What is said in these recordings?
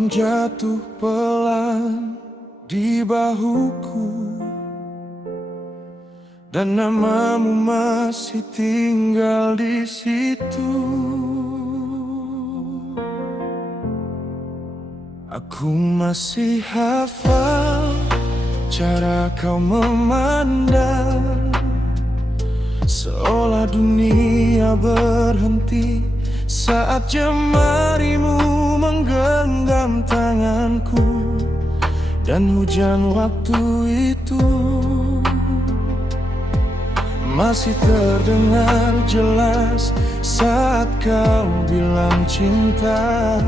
Malam jatuh pelan di bahuku, dan namamu masih tinggal di situ. Aku masih hafal cara kau memandang, seolah dunia berhenti saat jemarimu menggenggam tanganku. Dan hujan waktu itu masih terdengar jelas saat kau bilang cinta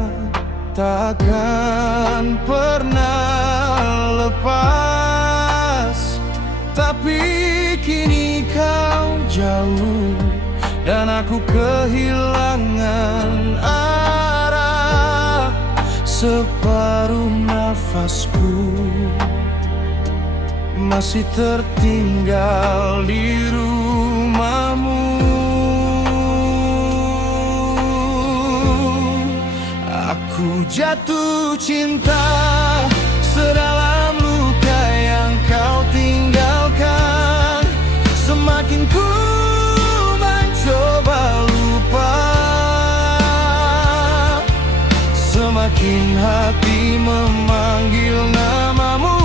takkan pernah lepas. Tapi kini kau jauh dan aku kehilangan arah. Separuh nafasku masih tertinggal di rumahmu. Aku jatuh cinta sedalam luka yang kau tinggalkan. Semakin ku mencoba lupa, semakin hati memanggil namamu.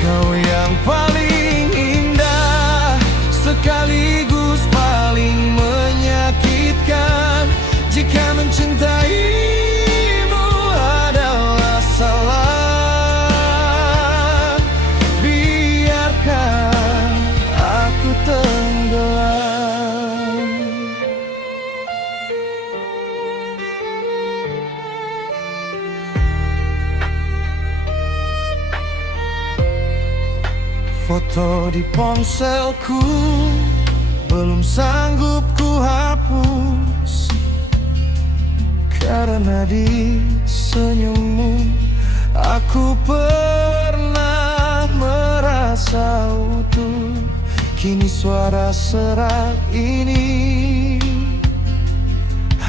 Kau yang paling indah sekaligus paling menyakitkan. Jika mencintaimu adalah salah, biarkan aku tenggelam. Foto di ponselku belum sanggup ku hapus, karena di senyummu aku pernah merasa utuh. Kini suara serak ini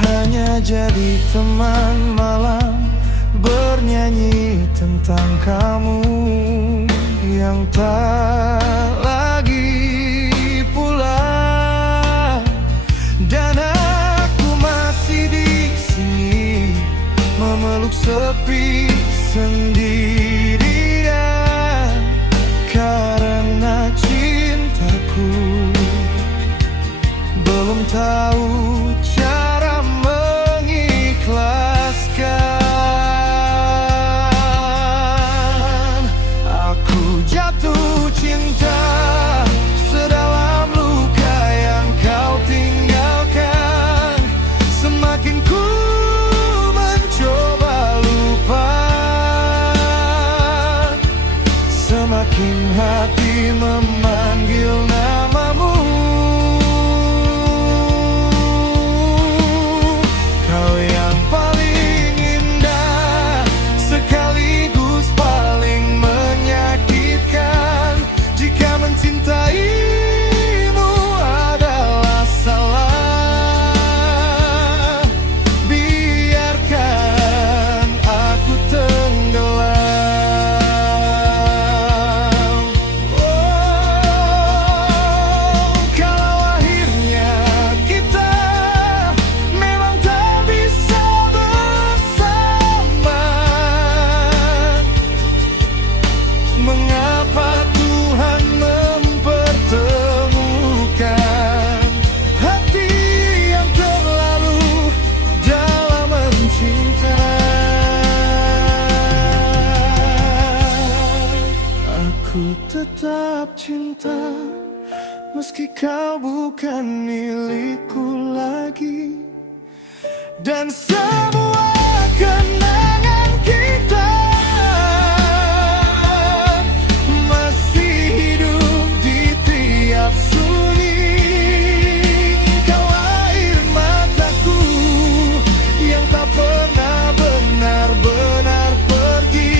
hanya jadi teman malam bernyanyi tentang kamu yang tak lagi pulang. Dan aku masih di sini memeluk sepi sendirian, karena cintaku belum tahu cara mengikhlaskan. Aku jatuh cinta sedalam luka yang kau tinggalkan. Semakin ku mencoba lupa, semakin hati memanggil namamu. Kau yang paling indah sekaligus paling menyakitkan. Jika mencintaimu adalah salah, biarkan aku tenggelam. Kalau akhirnya kita memang tak bisa bersama, mengapa Tuhan mempertemukan hati yang terlalu dalam mencinta? Aku tetap cinta meski kau bukan milikku lagi, dan semua kenangan kita masih hidup di tiap sunyi. Kau air mataku yang tak pernah benar-benar pergi.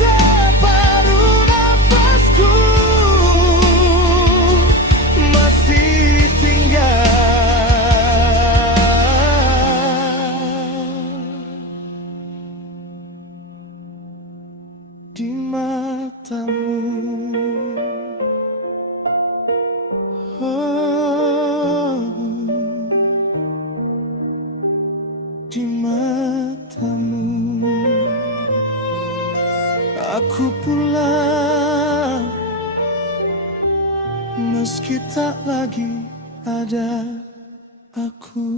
Separuh nafasku masih tinggal aku pulang, meski tak lagi ada aku.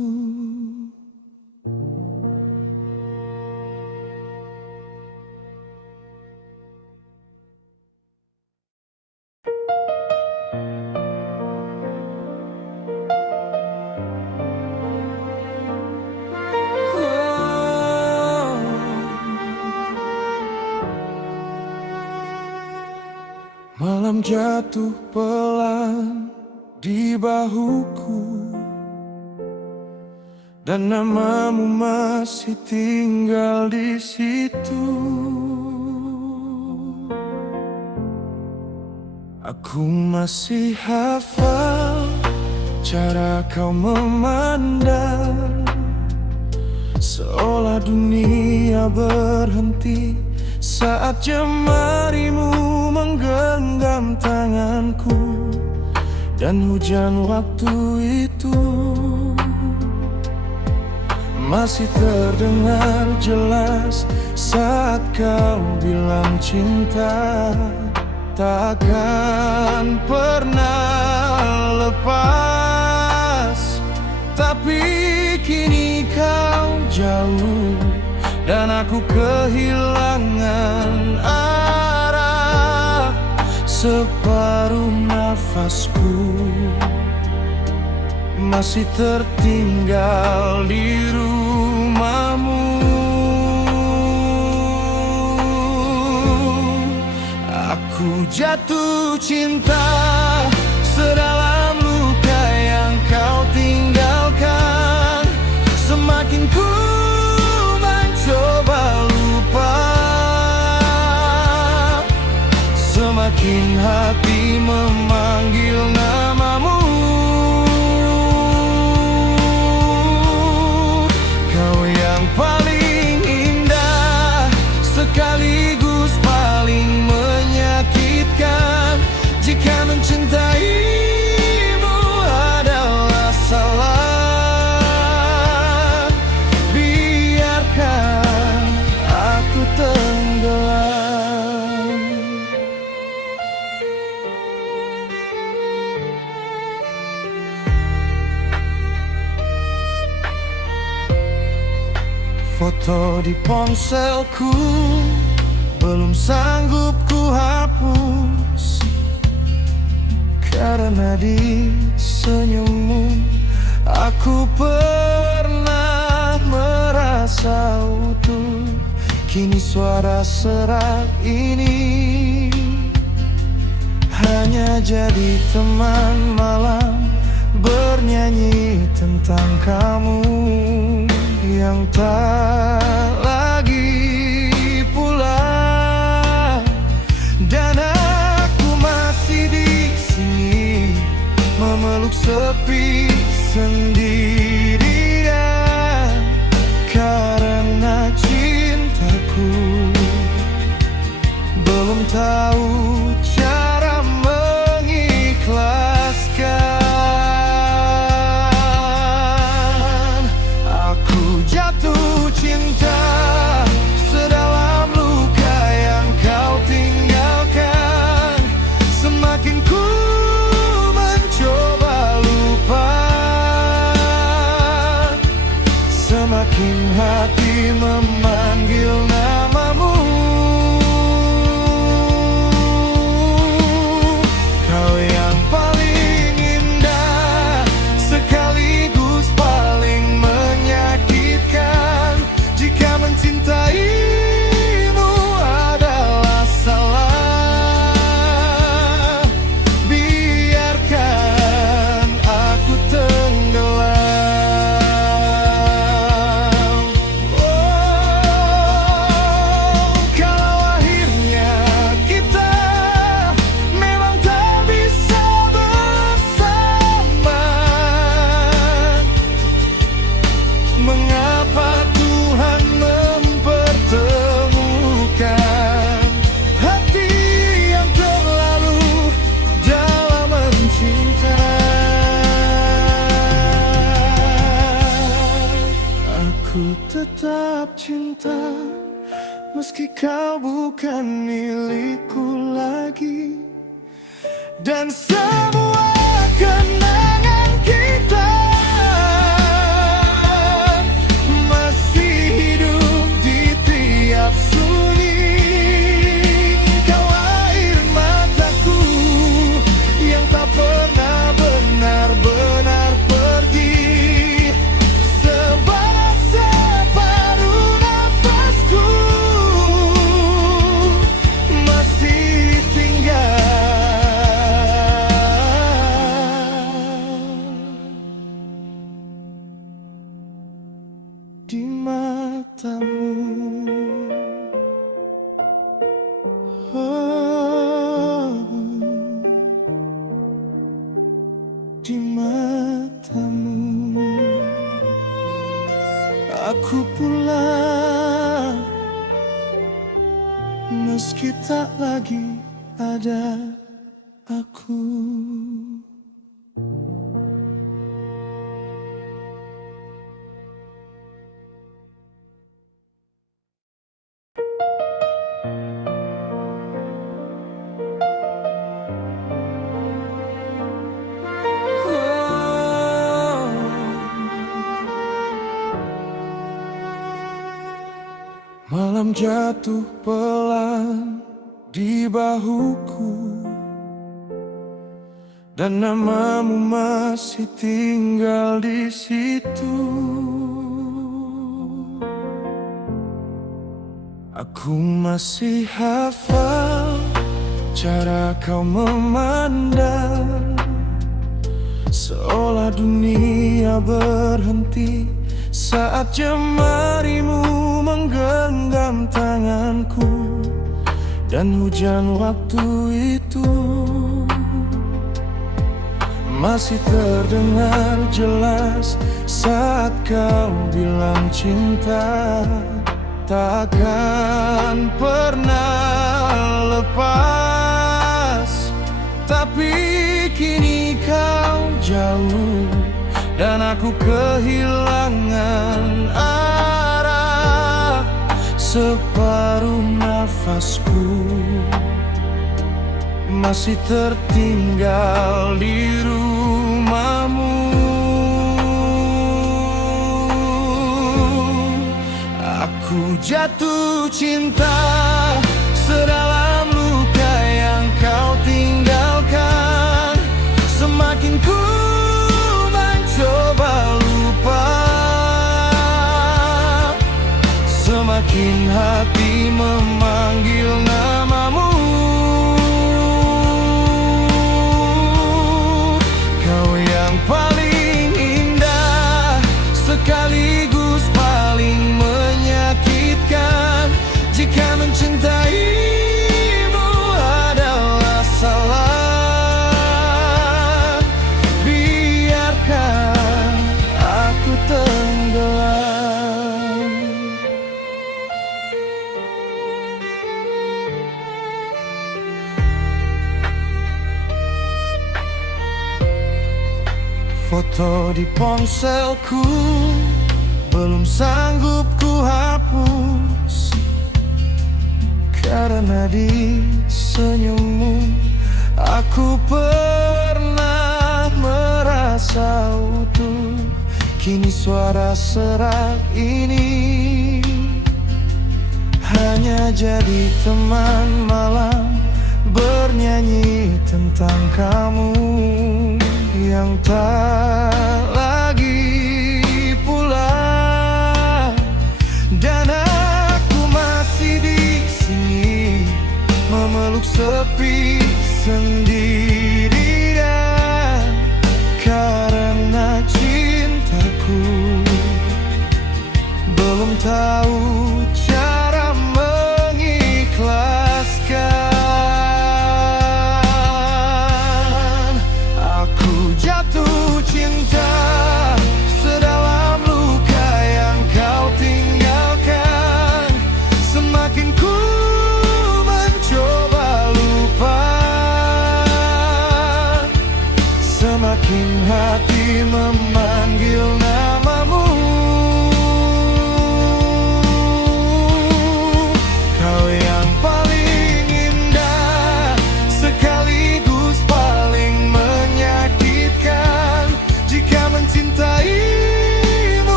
Malam jatuh pelan di bahuku, dan namamu masih tinggal di situ. Aku masih hafal cara kau memandang, seolah dunia berhenti saat jemarimu menggenggam tanganku. Dan hujan waktu itu masih terdengar jelas saat kau bilang cinta takkan pernah lepas. Tapi kini kau jauh dan aku kehilangan arah. Separuh nafasku masih tertinggal di rumahmu. Aku jatuh cinta sedalam luka yang kau tinggalkan. Semakin ku mencoba lupa, semakin hati memanggil namamu. Kau yang paling indah sekaligus paling menyakitkan. Jika mencintaimu adalah salah, biarkan aku tenggelam. Foto di ponselku belum sanggup ku hapus, karena di senyummu aku pernah merasa utuh. Kini suara serak ini hanya jadi teman malam, bernyanyi tentang kamu yang tak lagi pulang. Dan aku masih di sini memeluk sepi sendirian, karena cintaku belum tahu cara mengikhlaskan. Aku jatuh cinta sedalam luka yang kau tinggalkan. Semakin ku mencoba lupa, semakin hati memanggil namamu. Kau yang paling indah sekaligus paling menyakitkan. Jika mencintaimu adalah salah, biarkan aku tenggelam. Oh, kalau akhirnya kita memang tak bisa bersama, mengapa Tuhan mempertemukan hati yang terlalu dalam mencinta? Aku tetap cinta meski kau bukan milikku lagi. Dan semua kenangan kita masih hidup di tiap sunyi. Kau air mataku yang tak pernah benar-benar pergi. Sebagai separuh nafasku masih tinggal di matamu. Oh, di matamu. Aku pulang meski tak lagi ada aku. Malam jatuh pelan di bahuku, dan namamu masih tinggal di situ. Aku masih hafal cara kau memandang, seolah dunia berhenti saat jemarimu menggenggam tanganku. Dan hujan waktu itu masih terdengar jelas saat kau bilang cinta takkan pernah lepas. Tapi kini kau jauh dan aku kehilangan arah. Separuh nafasku masih tertinggal di rumahmu. Aku jatuh cinta sedalam luka yang kau tinggalkan. Semakin ku mencoba lupa, semakin hati memanggil namamu. Kau yang paling indah sekaligus paling menyakitkan. Jika mencintaimu adalah salah, biarkan aku tenggelam. Foto di ponselku belum sanggup ku hapus, karena di senyummu aku pernah merasa utuh. Kini suara serak ini hanya jadi teman malam bernyanyi tentang kamu yang tak lagi pulang. Dan aku masih di sini memeluk sepi sendirian, karena cintaku belum tahu cara mengikhlaskan. Aku jatuh cinta sedalam luka yang kau tinggalkan. Semakin ku mencoba lupa, semakin hati memanggil namamu.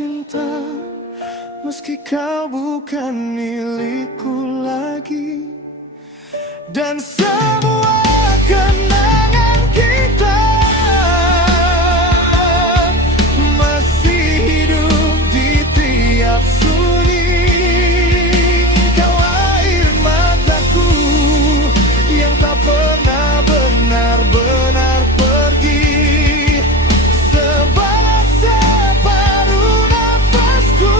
cinta, meski kau bukan milikku lagi. Dan semua kenangan kita masih hidup di tiap sunyi. Kau air mataku yang tak pernah benar-benar pergi. Sebagai separuh nafasku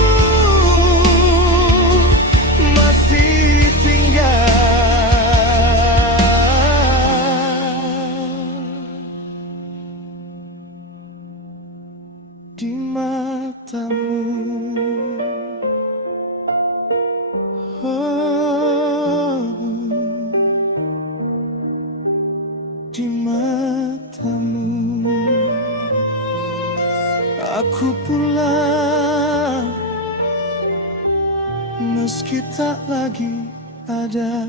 masih tinggal di matamu. Oh, di matamu. Aku pulang meski tak lagi ada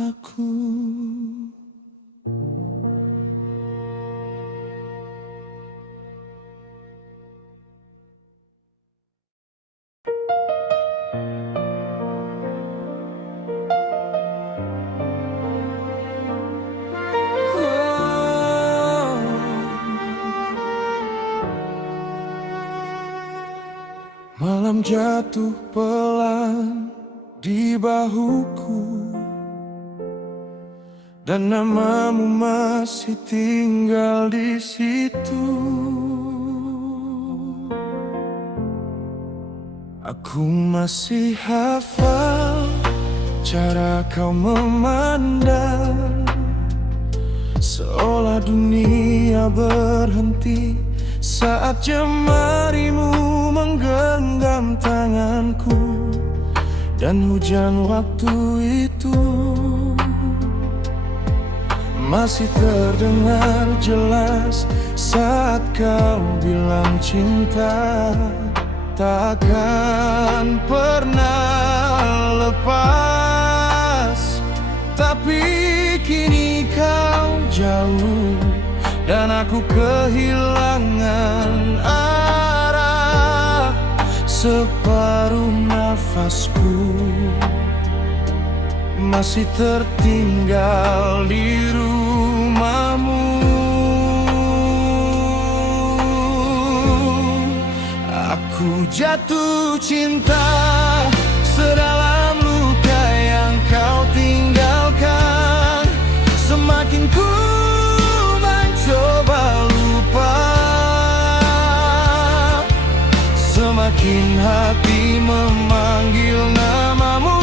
aku. Malam jatuh pelan di bahuku, dan namamu masih tinggal di situ. Aku masih hafal cara kau memandang, seolah dunia berhenti saat jemarimu menggenggam tanganku. Dan hujan waktu itu masih terdengar jelas saat kau bilang cinta takkan pernah lepas. Tapi kini kau jauh dan aku kehilangan arah. Separuh nafasku masih tertinggal di rumahmu. Aku jatuh cinta sedalam luka yang kau tinggalkan. Semakin ku mencoba lupa, semakin hati memanggil namamu.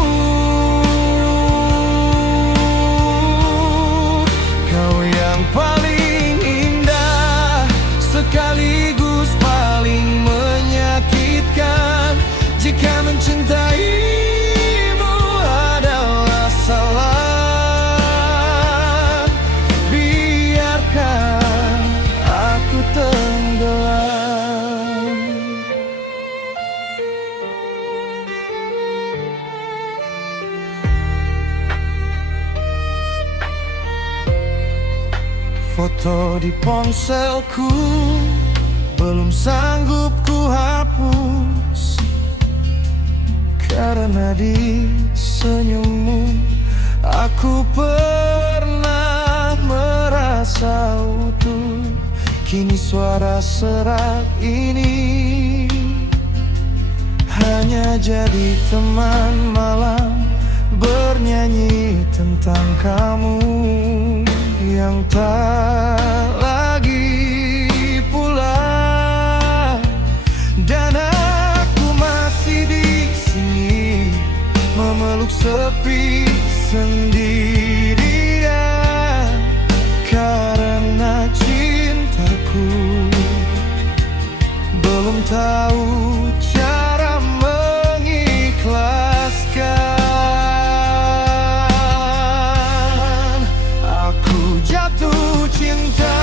Kau yang paling indah sekaligus paling menyakitkan. Jika mencintaimu adalah salah, biarkan aku tenggelam. Foto di ponselku belum sanggup ku hapus, karena di senyummu aku pernah merasa utuh. Kini suara serak ini hanya jadi teman malam bernyanyi tentang kamu yang tak lagi pulang. Dan aku masih di sini memeluk sepi sendirian, karena cintaku belum tahu cara mengikhlaskan. Aku jatuh cinta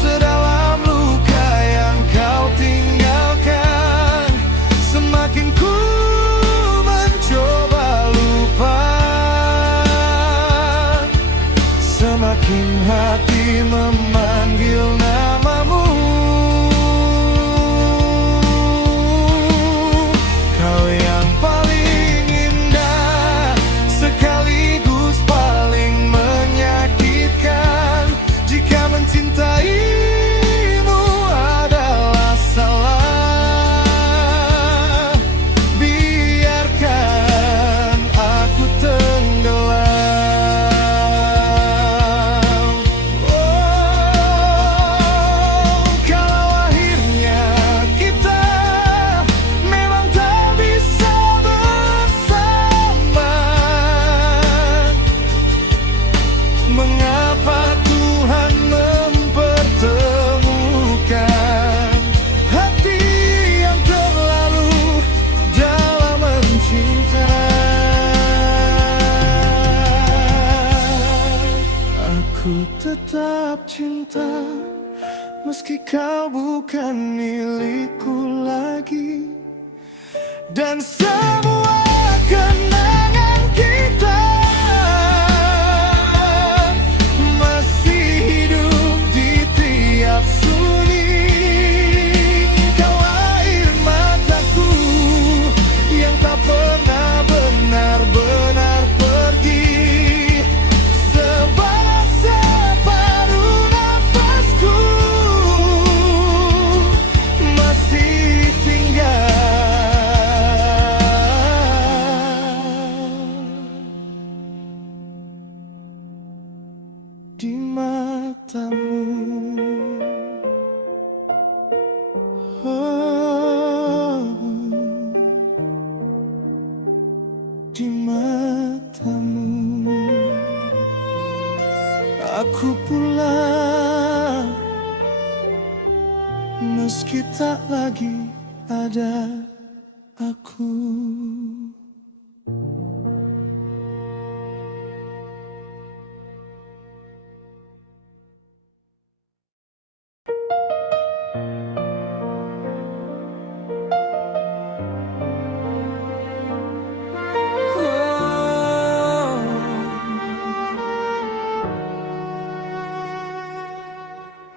sedalam luka yang kau tinggalkan. Semakin ku mencoba lupa, tetap cinta, meski kau bukan milikku lagi. Dan semua kenangan kita masih hidup di tiap sunyi. Kau air mataku yang tak pernah benar-benar pergi. Separuh nafasku masih tinggal di matamu. Oh, di matamu. Aku pulang meski tak lagi ada aku.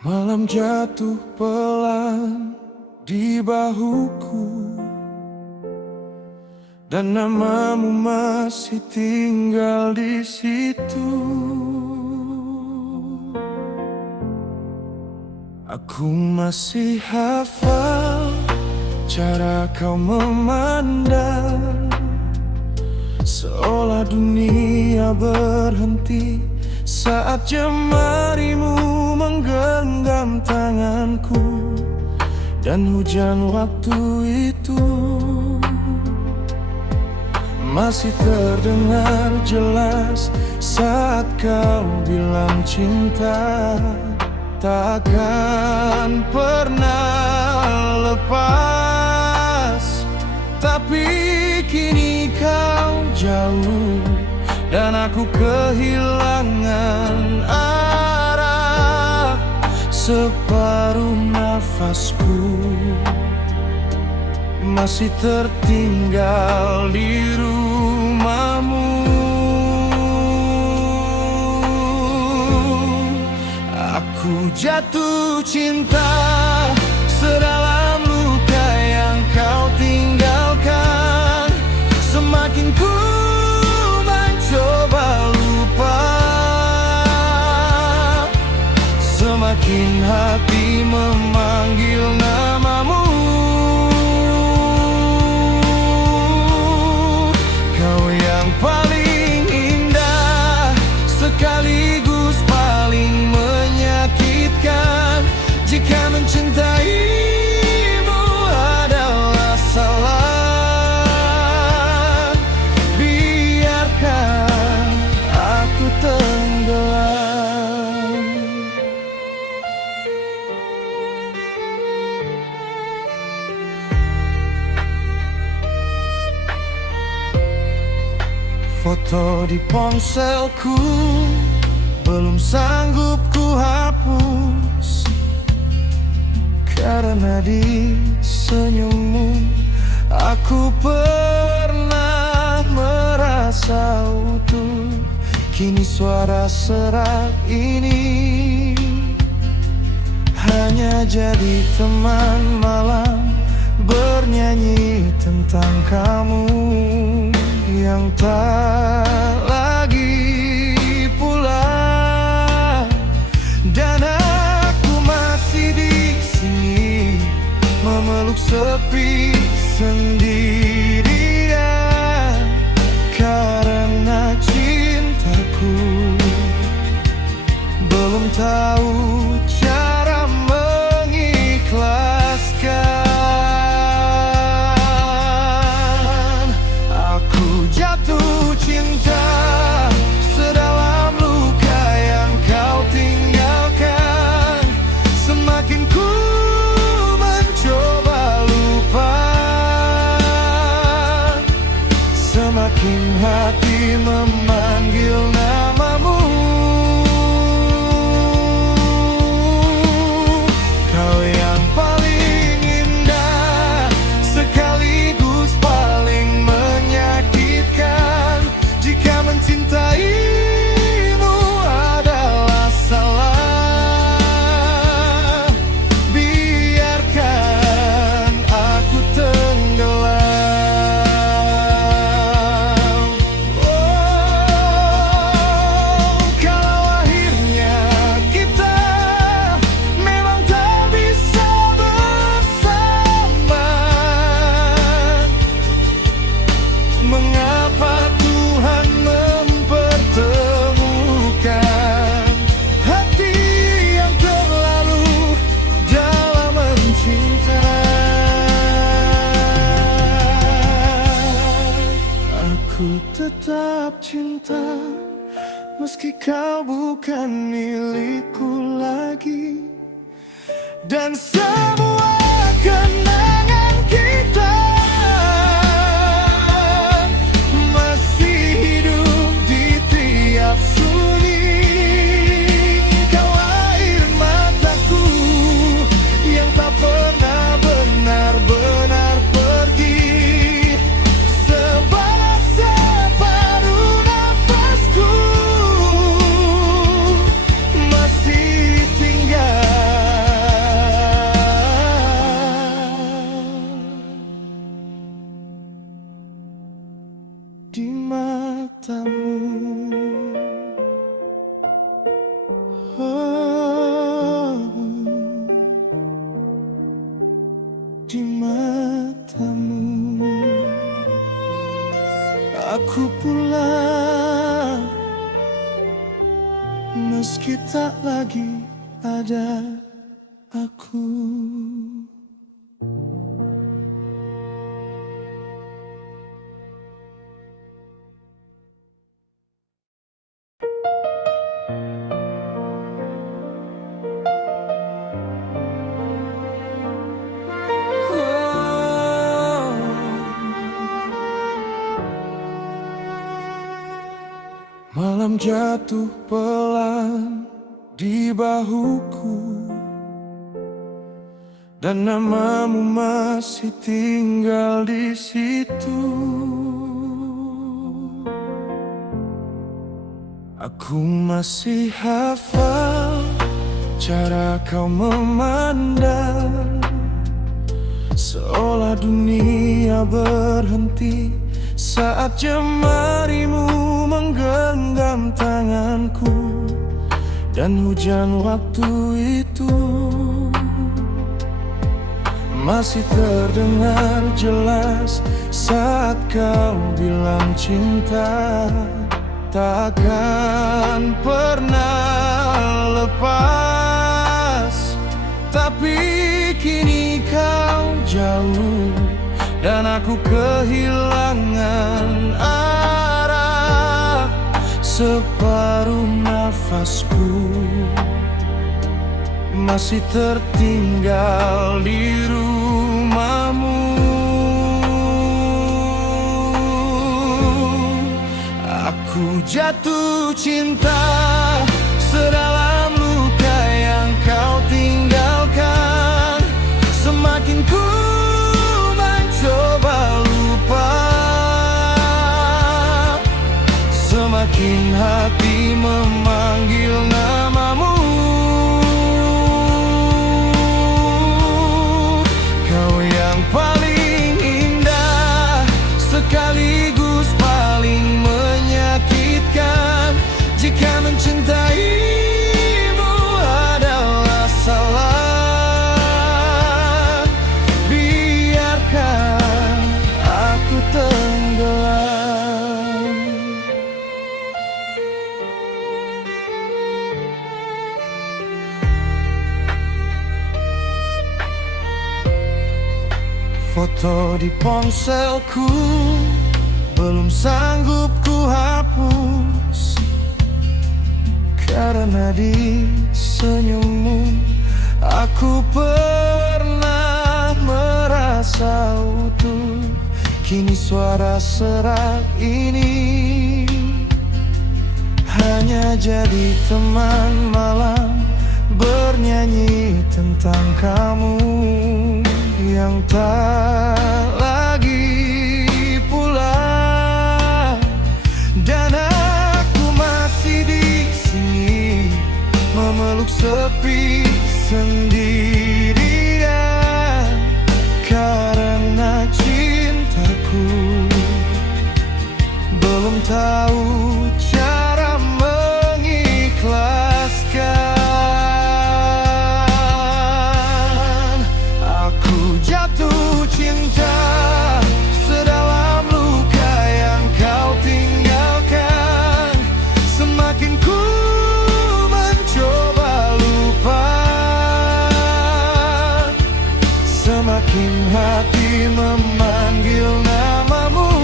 Malam jatuh pelan di bahuku, dan namamu masih tinggal di situ. Aku masih hafal cara kau memandang, seolah dunia berhenti saat jemarimu menggenggam tanganku. Dan hujan waktu itu masih terdengar jelas saat kau bilang cinta takkan pernah lepas. Tapi kini kau jauh dan aku kehilangan arah. Separuh nafasku masih tertinggal di rumahmu. Aku jatuh cinta sedalam luka yang kau tinggalkan. Semakin ku mencoba lupa, semakin hati memanggil namamu. Kau yang paling indah sekaligus paling menyakitkan. Jika mencintaimu adalah salah, biarkan aku tenggelam. Foto di ponselku belum sanggup ku hapus, karena di senyummu aku pernah merasa utuh. Kini suara serak ini hanya jadi teman malam bernyanyi tentang kamu yang tak lagi pulang. Dan aku masih di sini memeluk sepi sendirian, karena cintaku belum tahu cara mengikhlaskan. Aku jatuh cinta sedalam luka yang kau tinggalkan. Semakin ku mencoba lupa, semakin hati memanggil namamu. Ku tetap cinta meski kau bukan milikku lagi. Dan semua kenangan kita masih hidup di tiap sunyi. Kau air mataku yang tak pernah benar-benar pergi. Di matamu, oh, di matamu, aku pulang meski tak lagi ada aku. Malam jatuh pelan di bahuku, dan namamu masih tinggal di situ. Aku masih hafal cara kau memandang, seolah dunia berhenti saat jemarimu menggenggam tanganku. Dan hujan waktu itu masih terdengar jelas saat kau bilang cinta takkan pernah lepas. Tapi kini kau jauh dan aku kehilangan arah. Separuh nafasku masih tertinggal di rumahmu. Aku jatuh cinta sedalam luka yang kau tinggalkan. Semakin ku mencoba lupa, semakin hati memanggil namamu. Kau yang paling indah sekaligus paling menyakitkan. Jika mencintaimu adalah salah, biarkan aku tenggelam. Foto di ponselku belum sanggup ku hapus, karena di senyummu aku pernah merasa utuh. Kini suara serak ini hanya jadi teman malam bernyanyi tentang kamu yang tak lagi pulang. Dan aku masih di sini memeluk sepi sendirian, karena cintaku belum tahu cara mengikhlaskan. Aku jatuh cinta sedalam luka yang kau tinggalkan. Semakin ku mencoba lupa, semakin hati memanggil namamu.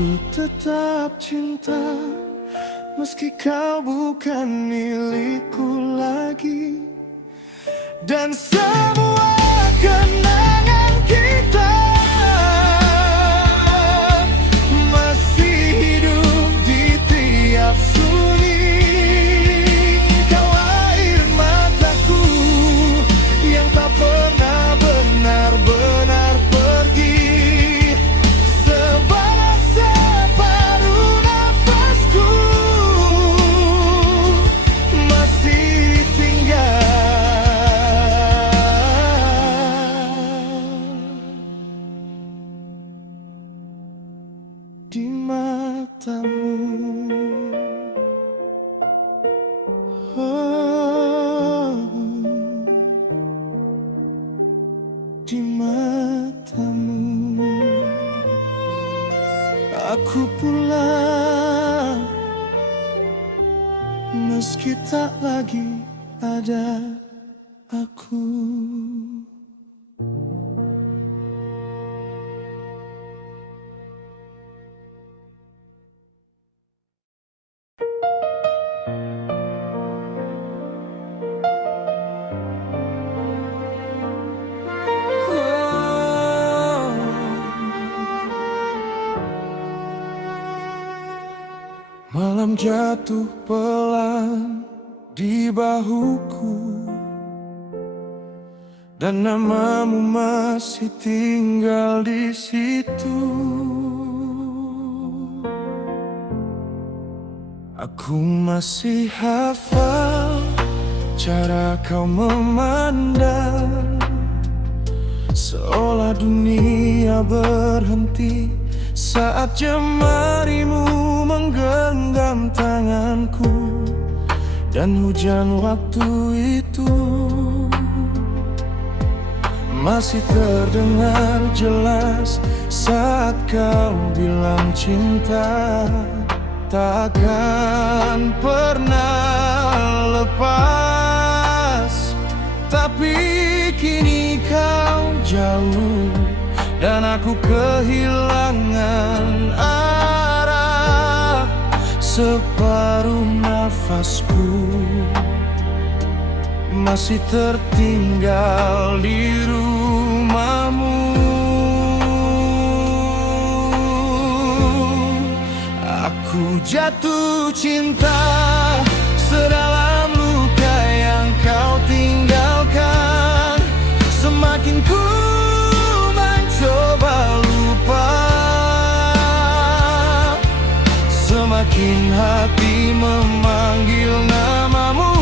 Aku tetap cinta meski kau bukan milikku lagi. Dan semua kenangan kita masih hidup di tiap sunyi. Kau air mataku yang tak pernah benar-benar pergi. Sebanyak separuh nafasku masih tinggal di matamu. Oh, di matamu. Aku pulang meski tak lagi ada aku. Malam jatuh pelan di bahuku, dan namamu masih tinggal di situ. Aku masih hafal cara kau memandang, seolah dunia berhenti saat jemarimu menggenggam tanganku. Dan hujan waktu itu masih terdengar jelas saat kau bilang cinta takkan pernah lepas. Tapi kini kau jauh dan aku kehilangan arah. Separuh nafasku masih tertinggal di rumahmu. Aku jatuh cinta sedalam luka yang kau tinggalkan. Semakin ku mencoba lupa, semakin hati memanggil namamu.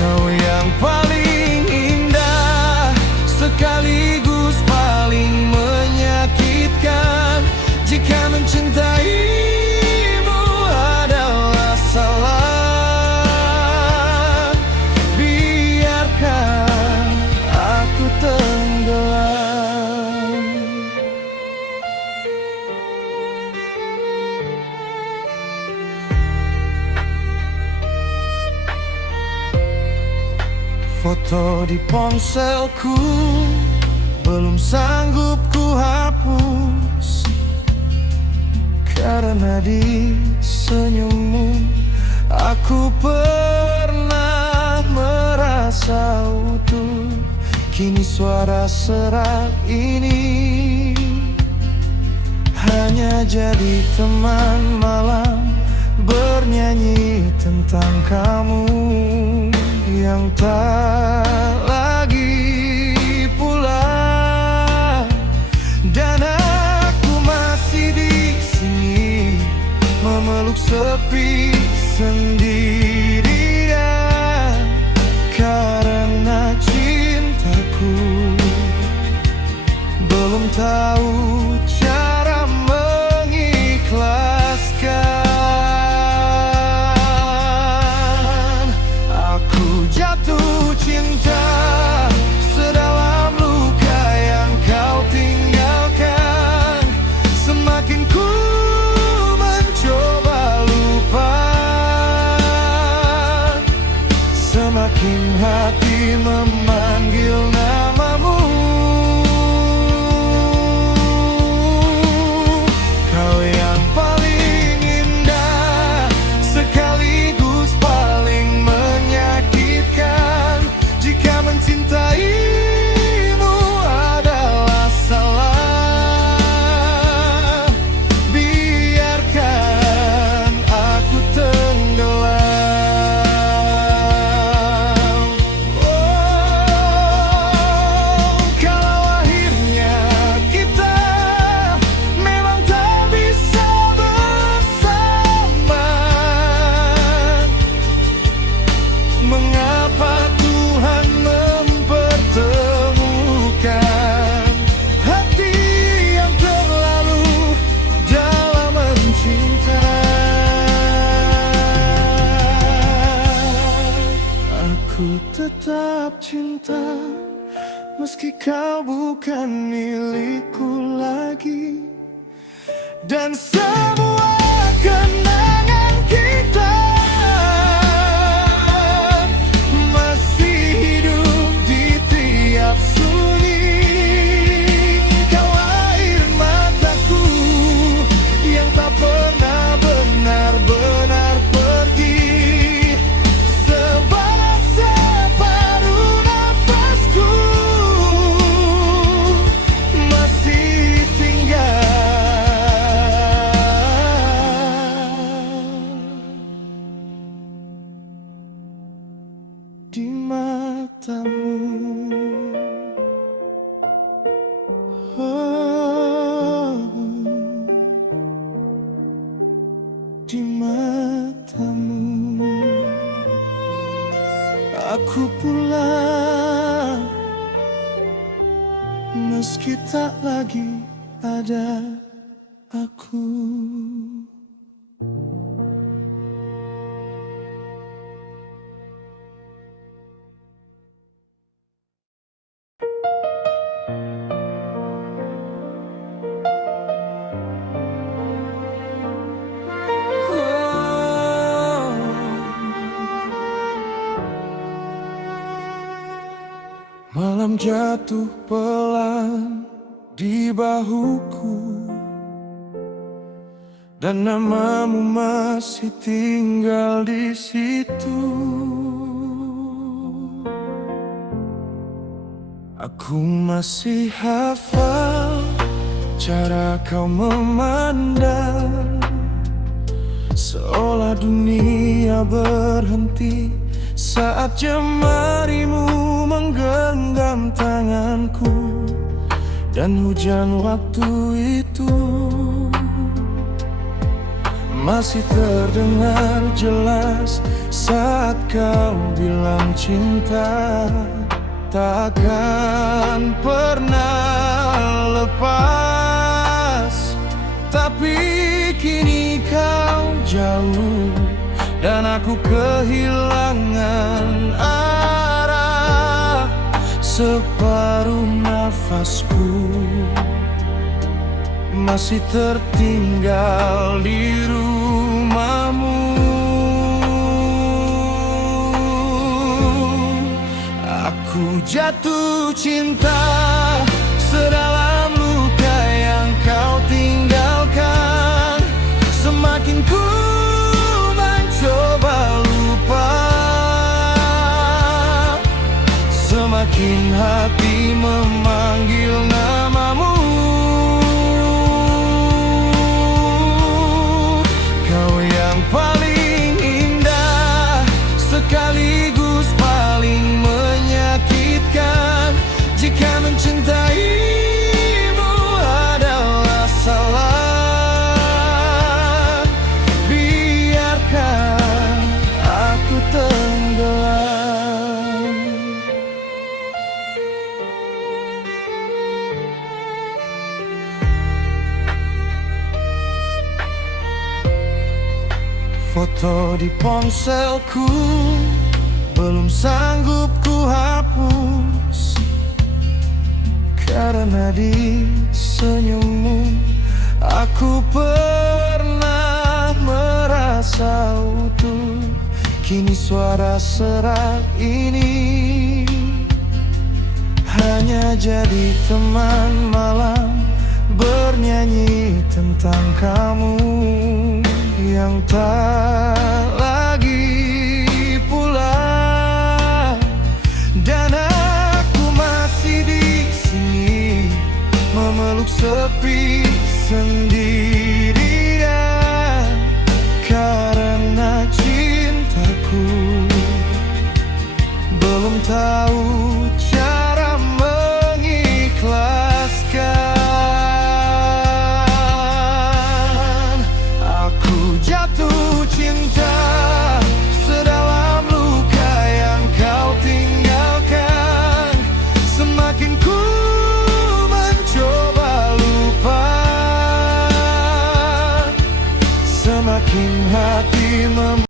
Kau yang paling indah sekaligus paling menyakitkan. Jika mencintaimu adalah salah, biarkan aku tenggelam. Foto di ponselku belum sanggup ku hapus, karena di senyummu aku pernah merasa utuh. Kini suara serak ini hanya jadi teman malam bernyanyi tentang kamu yang tak lagi pulang. Dan aku masih di sini memeluk sepi sendirian, karena cintaku belum tahu cara mengikhlaskan. Aku jatuh cinta sedalam luka yang kau tinggalkan. Semakin ku mencoba lupa, tetap cinta, meski kau bukan milikku lagi. Dan semua kenangan kita masih hidup di tiap sunyi. Kau air mataku yang tak pernah benar-benar pergi. Sebalas separuh nafasku masih tinggal di matamu. Oh, di matamu. Aku pulang meski tak lagi ada aku. Malam jatuh pelan di bahuku, dan namamu masih tinggal di situ. Aku masih hafal cara kau memandang, seolah dunia berhenti saat jemarimu menggenggam tanganku. Dan hujan waktu itu masih terdengar jelas saat kau bilang cinta takkan pernah lepas. Tapi kini kau jauh dan aku kehilangan arah. Separuh nafasku masih tertinggal di rumahmu. Aku jatuh cinta sedalam luka yang kau tinggalkan. Semakin ku mencoba lupa, semakin hati memanggil namamu. Kau yang paling indah sekaligus paling menyakitkan. Jika mencintaimu adalah salah, biarkan aku tenggelam. Foto di ponselku belum sanggup ku hapus, karena di senyummu aku pernah merasa utuh. Kini suara serak ini hanya jadi teman malam bernyanyi tentang kamu yang tak lagi pulang. Dan aku masih di sini memeluk sepi sendirian, karena cintaku belum tahu cara mengikhlaskan. Aku jatuh cinta sedalam luka yang kau tinggalkan. Semakin ku mencoba lupa, semakin hati